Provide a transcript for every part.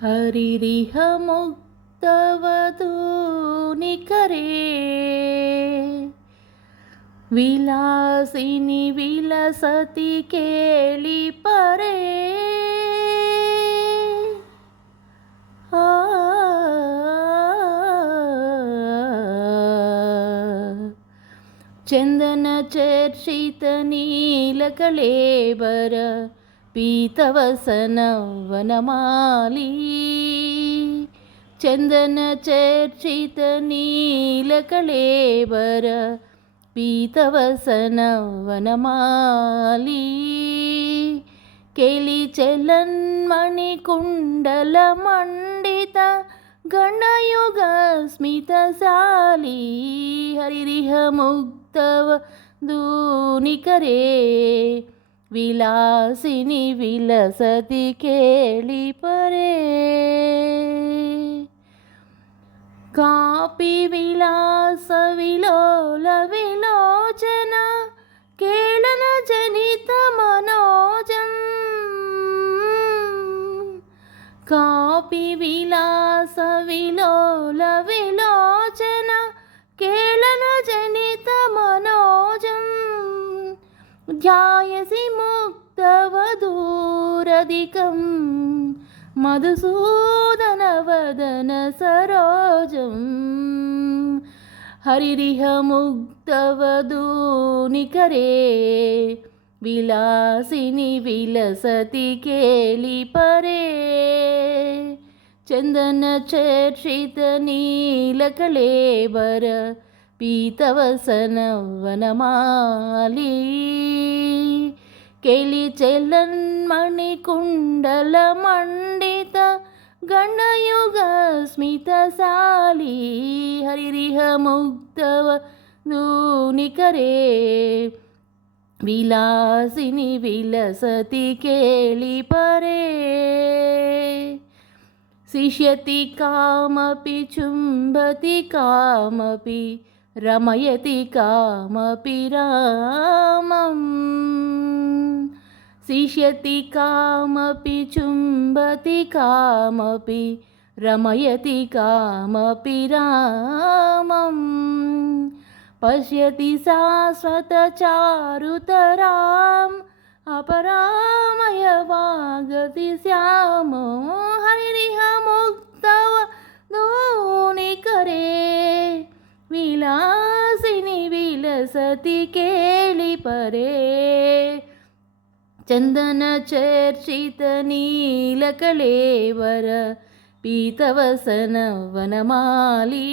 हरिरिहमुक्तवधूनिकरे विलासिनि विलसति केलिपरे आ चन्दनचर्षितनीलकलेबर పీతవసనవనమాలి చందనచర్చితనీలకళేబర పీతవసనవనమాలి केलिचलन्मणिकुण्डलमण्डित गणयुगस्मितशाली हरिरिह मुक्तव दूनिकरे ವಿಲಾಸಿನಿ ವಿಲಸತಿ ಕೇಳಿ ಪರೇ ಕಾಪಿ ವಿಲಾಸ ವಿಲೋಲ ವಿಲೋಚನ ಕೇಳನ ಜನಿತ ಮನೋಜಂ ಕಾಪಿ ವಿಲಾಸ ವಿಲೋಲ ವಿಲೋ ధ్యాయసి ముక్తవధూరధికం మధుసూదనవదన సరోజం హరిరిహ ముక్తవధూనికరే విలాసిని విలసతి కేళి పరే చందన చర్షిత నీలకళేబర పీతవసన వనమాలి కేలి చెల్లన్మణి కుండల మండిత గణయుగ స్మితశాలి. హరిరిహ ముక్తవ దూనికరే విలాసిని విలసతి కేళి రమయతి కామపి రామం. శిష్యతి కామపి చుంబతి కామపి రమయతి కామపి రామం. పశ్యతి శాశ్వతచారుతరాం అపరామయ వాగతి శ్యామో హరిరిహ దోని కరే విలా విలసతి కేళి పరే చందన చర్చిత నీలకళేవర పీతవసన వనమాలి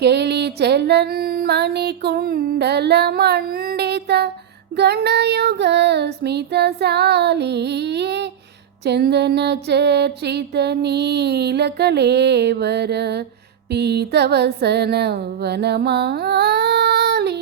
కేళి చెలన్మణి కుండల మండిత గణయుగ స్మితశాలి చందన చర్చిత నీలకళేవర పీతవసన వనమాలి